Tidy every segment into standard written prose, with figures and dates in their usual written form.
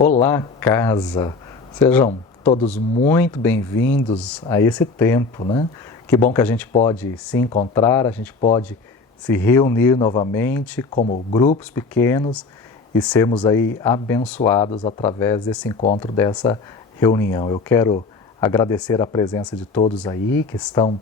Olá, casa! Sejam todos muito bem-vindos a esse tempo, né? Que bom que a gente pode se encontrar, a gente pode se reunir novamente como grupos pequenos e sermos aí abençoados através desse encontro, dessa reunião. Eu quero agradecer a presença de todos aí que estão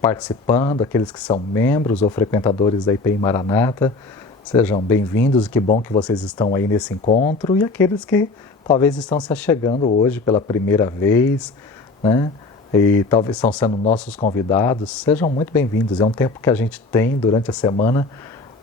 participando, aqueles que são membros ou frequentadores da IPI Maranata. Sejam bem-vindos, que bom que vocês estão aí nesse encontro, e aqueles que talvez estão se achegando hoje pela primeira vez, né? E talvez estão sendo nossos convidados, sejam muito bem-vindos. É um tempo que a gente tem durante a semana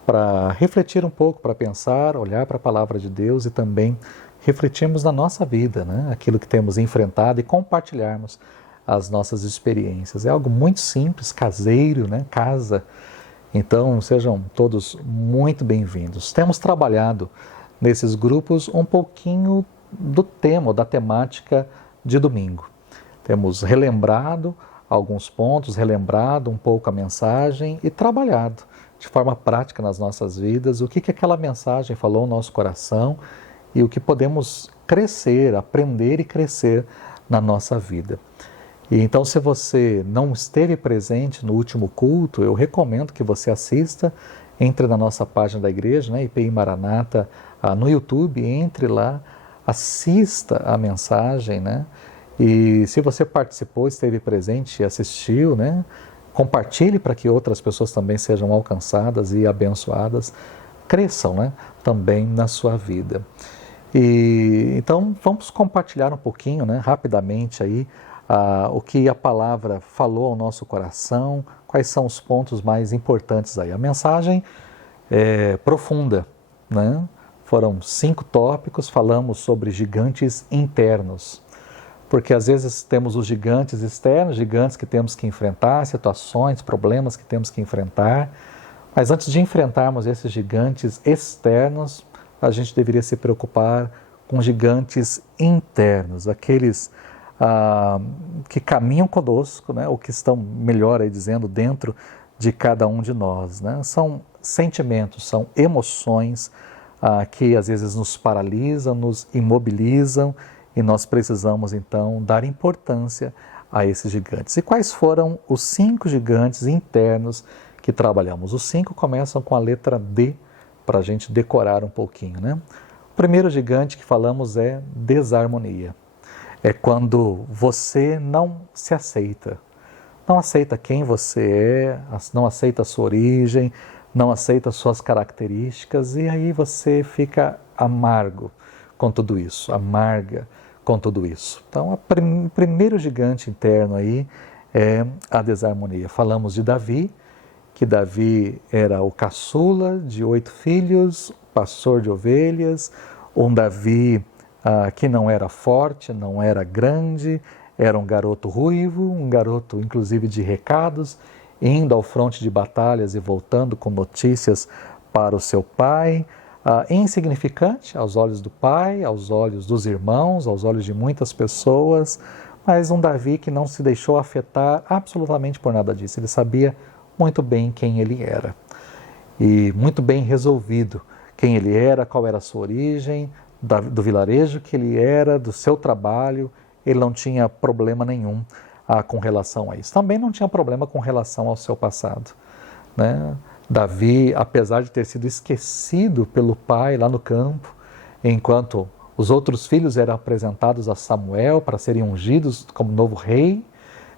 para refletir um pouco, para pensar, olhar para a palavra de Deus e também refletirmos na nossa vida, né? Aquilo que temos enfrentado e compartilharmos as nossas experiências. É algo muito simples, caseiro, né? Casa. Então, sejam todos muito bem-vindos. Temos trabalhado nesses grupos um pouquinho do tema, da temática de domingo. Temos relembrado alguns pontos, relembrado um pouco a mensagem e trabalhado de forma prática nas nossas vidas o que aquela mensagem falou ao nosso coração e o que podemos crescer, aprender e crescer na nossa vida. E então, se você não esteve presente no último culto, eu recomendo que você assista, entre na nossa página da igreja, né, IPI Maranata, no YouTube, entre lá, assista a mensagem, né? E se você participou, esteve presente e assistiu, né, compartilhe para que outras pessoas também sejam alcançadas e abençoadas, cresçam, né, também na sua vida. E então vamos compartilhar um pouquinho, né, rapidamente aí, o que a palavra falou ao nosso coração, quais são os pontos mais importantes aí. A mensagem é profunda, né? Foram 5 tópicos, falamos sobre gigantes internos, porque às vezes temos os gigantes externos, gigantes que temos que enfrentar, situações, problemas que temos que enfrentar, mas antes de enfrentarmos esses gigantes externos, a gente deveria se preocupar com gigantes internos, aqueles que caminham conosco, né, ou que estão, melhor aí dizendo, dentro de cada um de nós, né? São sentimentos, são emoções que às vezes nos paralisam, nos imobilizam, e nós precisamos então dar importância a esses gigantes. E quais foram os 5 gigantes internos que trabalhamos? Os 5 começam com a letra D, para a gente decorar um pouquinho, né? O primeiro gigante que falamos é desarmonia. É quando você não se aceita. Não aceita quem você é, não aceita a sua origem, não aceita as suas características, e aí você fica amargo com tudo isso, amarga com tudo isso. Então, o primeiro gigante interno aí é a desarmonia. Falamos de Davi, que Davi era o caçula de 8 filhos, pastor de ovelhas, um Davi que não era forte, não era grande, era um garoto ruivo, um garoto inclusive de recados, indo ao fronte de batalhas e voltando com notícias para o seu pai, insignificante aos olhos do pai, aos olhos dos irmãos, aos olhos de muitas pessoas, mas um Davi que não se deixou afetar absolutamente por nada disso. Ele sabia muito bem quem ele era e muito bem resolvido quem ele era, qual era a sua origem, do vilarejo que ele era, do seu trabalho. Ele não tinha problema nenhum com relação a isso. Também não tinha problema com relação ao seu passado, né? Davi, apesar de ter sido esquecido pelo pai lá no campo, enquanto os outros filhos eram apresentados a Samuel para serem ungidos como novo rei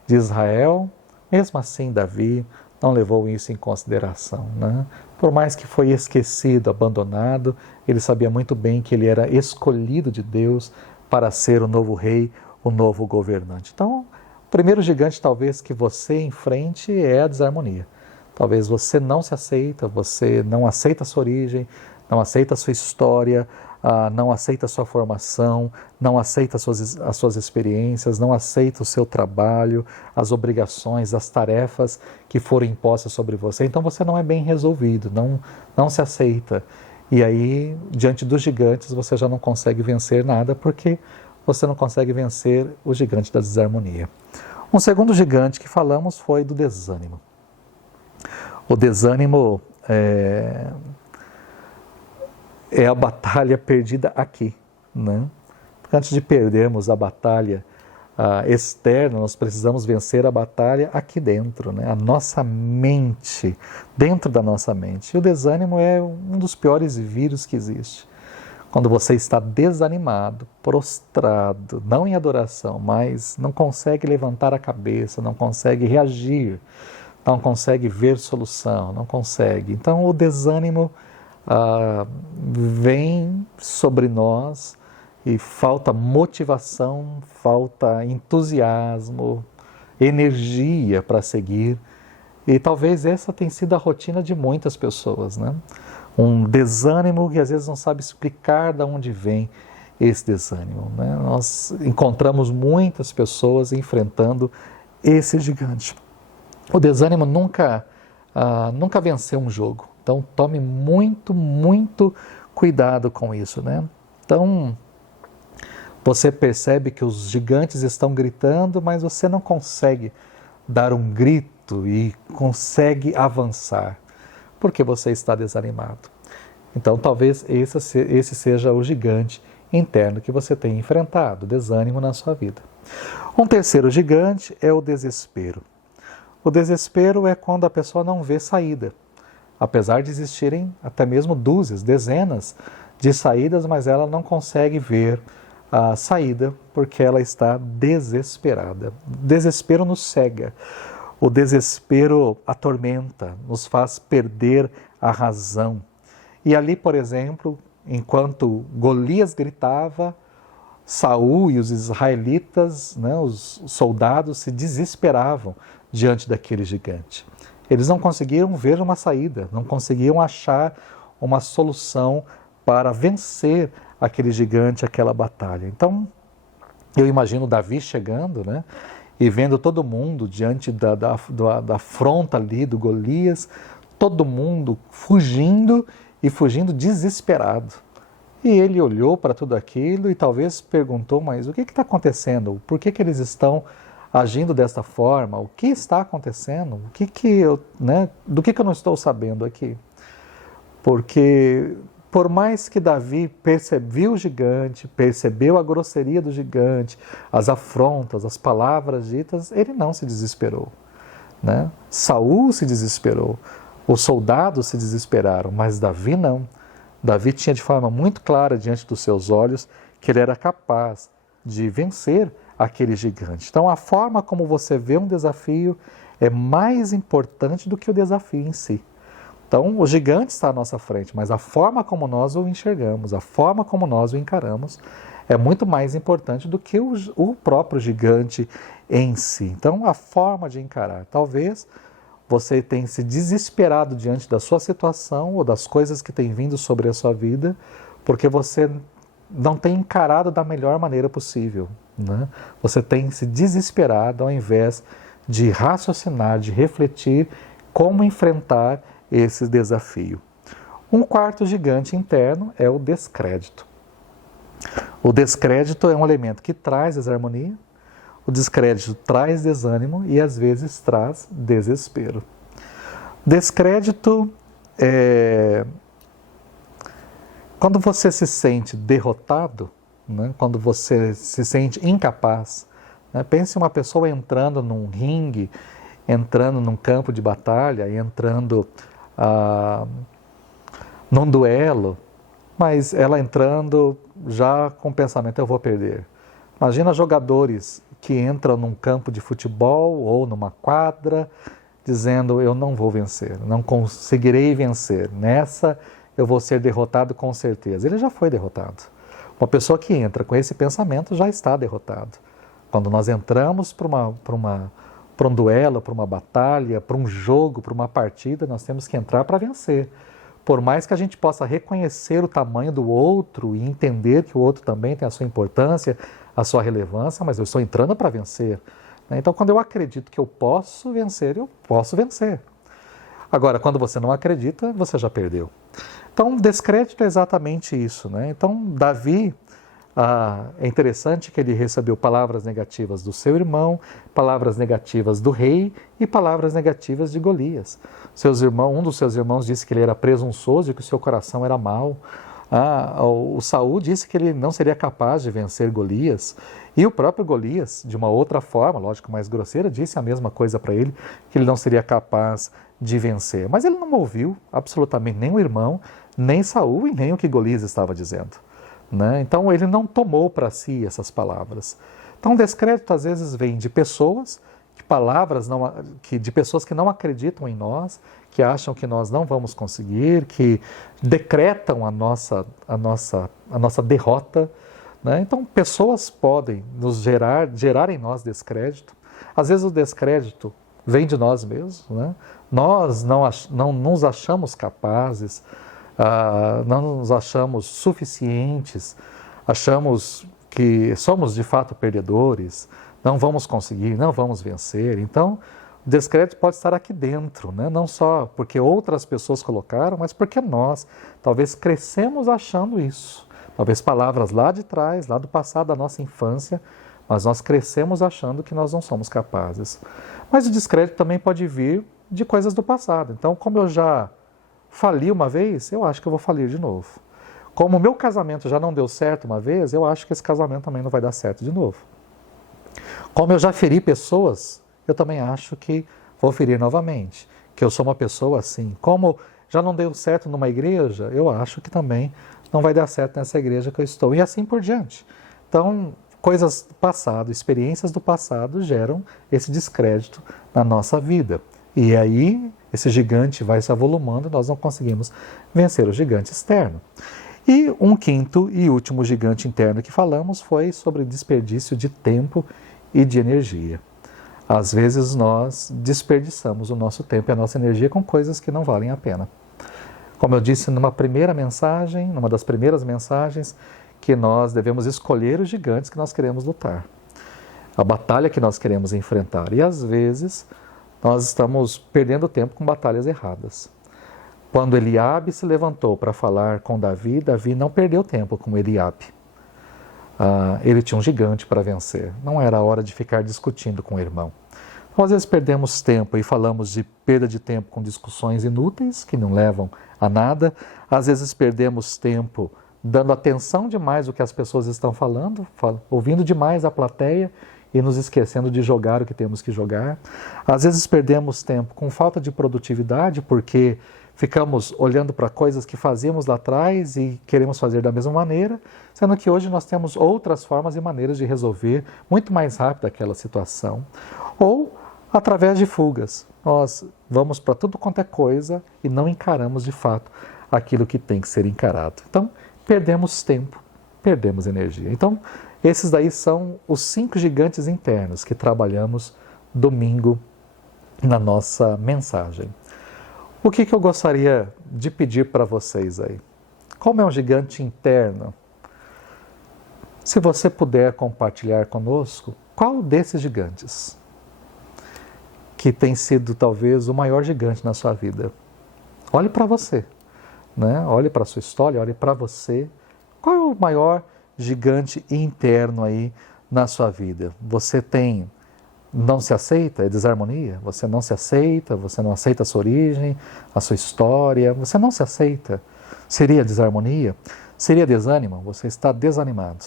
de Israel, mesmo assim Davi não levou isso em consideração, né? Por mais que foi esquecido, abandonado, ele sabia muito bem que ele era escolhido de Deus para ser o novo rei, o novo governante. Então, o primeiro gigante talvez que você enfrente é a desarmonia. Talvez você não se aceita, você não aceita a sua origem, não aceita a sua história, não aceita a sua formação, não aceita as suas experiências, não aceita o seu trabalho, as obrigações, as tarefas que foram impostas sobre você. Então você não é bem resolvido, não se aceita. E aí, diante dos gigantes, você já não consegue vencer nada, porque você não consegue vencer o gigante da desarmonia. Um segundo gigante que falamos foi do desânimo. O desânimo é a batalha perdida aqui, né? Antes de perdermos a batalha externa, nós precisamos vencer a batalha aqui dentro, né? A nossa mente, dentro da nossa mente. E o desânimo é um dos piores vírus que existe. Quando você está desanimado, prostrado, não em adoração, mas não consegue levantar a cabeça, não consegue reagir, não consegue ver solução, não consegue. Então o desânimo vem sobre nós e falta motivação, falta entusiasmo, energia para seguir. E talvez essa tenha sido a rotina de muitas pessoas, né? Um desânimo que às vezes não sabe explicar de onde vem esse desânimo, né? Nós encontramos muitas pessoas enfrentando esse gigante. O desânimo nunca venceu um jogo, então tome muito, muito cuidado com isso, né? Então, você percebe que os gigantes estão gritando, mas você não consegue dar um grito e consegue avançar, porque você está desanimado. Então, talvez esse seja o gigante interno que você tem enfrentado, o desânimo na sua vida. Um terceiro gigante é o desespero. O desespero é quando a pessoa não vê saída, apesar de existirem até mesmo dúzias, dezenas de saídas, mas ela não consegue ver a saída porque ela está desesperada. O desespero nos cega, o desespero atormenta, nos faz perder a razão. E ali, por exemplo, enquanto Golias gritava, Saul e os israelitas, né, os soldados, se desesperavam diante daquele gigante. Eles não conseguiam ver uma saída, não conseguiam achar uma solução para vencer aquele gigante, aquela batalha. Então, eu imagino Davi chegando, né, e vendo todo mundo diante da afronta ali do Golias, todo mundo fugindo e fugindo desesperado. E ele olhou para tudo aquilo e talvez perguntou, mas o que está acontecendo? Por que eles estão agindo desta forma? O que está acontecendo? Do que eu não estou sabendo aqui? Porque por mais que Davi percebeu o gigante, percebeu a grosseria do gigante, as afrontas, as palavras ditas, ele não se desesperou, né? Saul se desesperou, os soldados se desesperaram, mas Davi não. Davi tinha de forma muito clara diante dos seus olhos que ele era capaz de vencer aquele gigante. Então a forma como você vê um desafio é mais importante do que o desafio em si. Então o gigante está à nossa frente, mas a forma como nós o enxergamos, a forma como nós o encaramos é muito mais importante do que o próprio gigante em si. Então a forma de encarar, talvez você tenha se desesperado diante da sua situação ou das coisas que têm vindo sobre a sua vida, porque você não tem encarado da melhor maneira possível, né? Você tem se desesperado ao invés de raciocinar, de refletir como enfrentar esse desafio. Um quarto gigante interno é o descrédito. O descrédito é um elemento que traz desarmonia, o descrédito traz desânimo e às vezes traz desespero. Descrédito é quando você se sente derrotado, né? Quando você se sente incapaz. Né? Pense uma pessoa entrando num ringue, entrando num campo de batalha, entrando num duelo, mas ela entrando já com o pensamento, eu vou perder. Imagina jogadores que entram num campo de futebol ou numa quadra, dizendo, eu não vou vencer, não conseguirei vencer, nessa eu vou ser derrotado com certeza. Ele já foi derrotado. Uma pessoa que entra com esse pensamento já está derrotado. Quando nós entramos para um duelo, para uma batalha, para um jogo, para uma partida, nós temos que entrar para vencer. Por mais que a gente possa reconhecer o tamanho do outro e entender que o outro também tem a sua importância, a sua relevância, mas eu estou entrando para vencer. Então, quando eu acredito que eu posso vencer, eu posso vencer. Agora, quando você não acredita, você já perdeu. Então, descrédito é exatamente isso, né? Então, Davi, é interessante que ele recebeu palavras negativas do seu irmão, palavras negativas do rei e palavras negativas de Golias. Um dos seus irmãos disse que ele era presunçoso e que o seu coração era mau. O Saul disse que ele não seria capaz de vencer Golias, e o próprio Golias, de uma outra forma, lógico, mais grosseira, disse a mesma coisa para ele, que ele não seria capaz de vencer. Mas ele não ouviu absolutamente nem o irmão, nem Saul e nem o que Golias estava dizendo, né? Então ele não tomou para si essas palavras. Então o descrédito às vezes vem de pessoas, de pessoas que não acreditam em nós, que acham que nós não vamos conseguir, que decretam a nossa derrota, né? Então pessoas podem nos gerar em nós descrédito. Às vezes o descrédito vem de nós mesmos, né? Nós não nos achamos capazes, não nos achamos suficientes, achamos que somos de fato perdedores, não vamos conseguir, não vamos vencer. Então, o descrédito pode estar aqui dentro, né? Não só porque outras pessoas colocaram, mas porque nós talvez crescemos achando isso. Talvez palavras lá de trás, lá do passado da nossa infância, mas nós crescemos achando que nós não somos capazes. Mas o descrédito também pode vir de coisas do passado. Então, como eu já fali uma vez, eu acho que eu vou falir de novo. Como o meu casamento já não deu certo uma vez, eu acho que esse casamento também não vai dar certo de novo. Como eu já feri pessoas, eu também acho que vou ferir novamente, que eu sou uma pessoa assim. Como já não deu certo numa igreja, eu acho que também não vai dar certo nessa igreja que eu estou, e assim por diante. Então, coisas do passado, experiências do passado geram esse descrédito na nossa vida. E aí, esse gigante vai se avolumando e nós não conseguimos vencer o gigante externo. E um quinto e último gigante interno que falamos foi sobre desperdício de tempo e de energia. Às vezes nós desperdiçamos o nosso tempo e a nossa energia com coisas que não valem a pena. Como eu disse numa das primeiras mensagens, que nós devemos escolher os gigantes que nós queremos lutar, a batalha que nós queremos enfrentar. E às vezes nós estamos perdendo tempo com batalhas erradas. Quando Eliabe se levantou para falar com Davi, Davi não perdeu tempo com Eliabe. Ele tinha um gigante para vencer. Não era a hora de ficar discutindo com o irmão. Então, às vezes perdemos tempo e falamos de perda de tempo com discussões inúteis, que não levam a nada. Às vezes perdemos tempo dando atenção demais ao que as pessoas estão falando, ouvindo demais a plateia e nos esquecendo de jogar o que temos que jogar. Às vezes perdemos tempo com falta de produtividade, porque ficamos olhando para coisas que fazíamos lá atrás e queremos fazer da mesma maneira, sendo que hoje nós temos outras formas e maneiras de resolver muito mais rápido aquela situação. Ou através de fugas. Nós vamos para tudo quanto é coisa e não encaramos de fato aquilo que tem que ser encarado. Então, perdemos tempo, perdemos energia. Então, esses daí são os 5 gigantes internos que trabalhamos domingo na nossa mensagem. O que eu gostaria de pedir para vocês aí? Como é um gigante interno? Se você puder compartilhar conosco, qual desses gigantes que tem sido talvez o maior gigante na sua vida? Olhe para você, né? Olhe para a sua história, olhe para você. Qual é o maior gigante interno aí na sua vida? Você não se aceita? É desarmonia? Você não se aceita? Você não aceita a sua origem, a sua história? Você não se aceita? Seria desarmonia? Seria desânimo? Você está desanimado,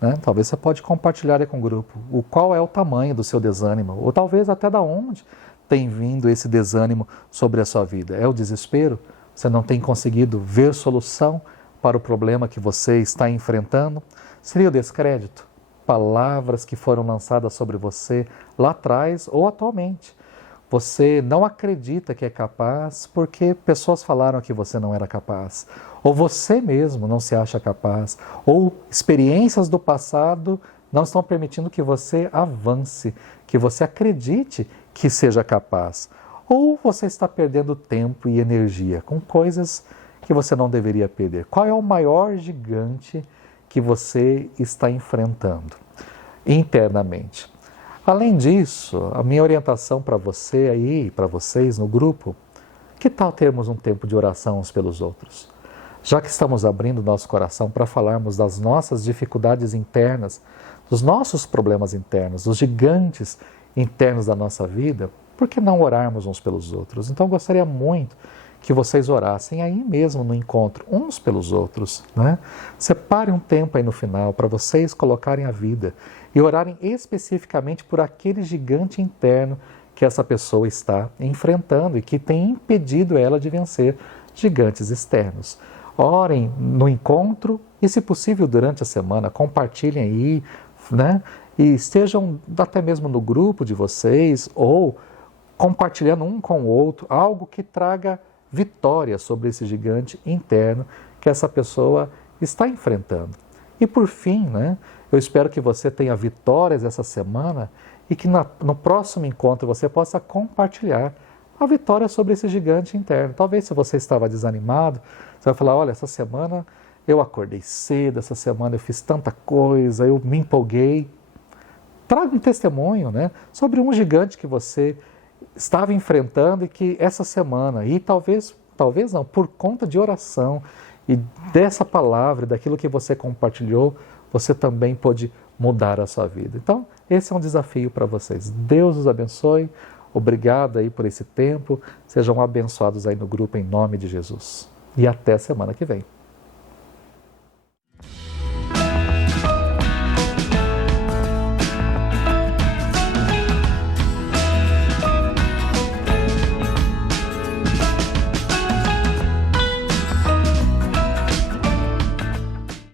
né? Talvez você pode compartilhar aí com o grupo qual é o tamanho do seu desânimo, ou talvez até da onde tem vindo esse desânimo sobre a sua vida. É o desespero? Você não tem conseguido ver solução para o problema que você está enfrentando? Seria o descrédito? Palavras que foram lançadas sobre você lá atrás ou atualmente. Você não acredita que é capaz porque pessoas falaram que você não era capaz. Ou você mesmo não se acha capaz. Ou experiências do passado não estão permitindo que você avance, que você acredite que seja capaz. Ou você está perdendo tempo e energia com coisas que você não deveria perder. Qual é o maior gigante que você está enfrentando internamente? Além disso, a minha orientação para você aí, para vocês no grupo, que tal termos um tempo de oração uns pelos outros? Já que estamos abrindo nosso coração para falarmos das nossas dificuldades internas, dos nossos problemas internos, dos gigantes internos da nossa vida, por que não orarmos uns pelos outros? Então, eu gostaria muito que vocês orassem aí mesmo no encontro, uns pelos outros, né? Separe um tempo aí no final para vocês colocarem a vida e orarem especificamente por aquele gigante interno que essa pessoa está enfrentando e que tem impedido ela de vencer gigantes externos. Orem no encontro e, se possível, durante a semana, compartilhem aí, né? E estejam até mesmo no grupo de vocês ou compartilhando um com o outro algo que traga vitória sobre esse gigante interno que essa pessoa está enfrentando. E por fim, né, eu espero que você tenha vitórias essa semana e que no próximo encontro você possa compartilhar a vitória sobre esse gigante interno. Talvez se você estava desanimado, você vai falar, olha, essa semana eu acordei cedo, essa semana eu fiz tanta coisa, eu me empolguei. Traga um testemunho, né, sobre um gigante que você estava enfrentando e que essa semana, e talvez não, por conta de oração e dessa palavra, daquilo que você compartilhou, você também pode mudar a sua vida. Então, esse é um desafio para vocês. Deus os abençoe. Obrigado aí por esse tempo. Sejam abençoados aí no grupo em nome de Jesus. E até semana que vem.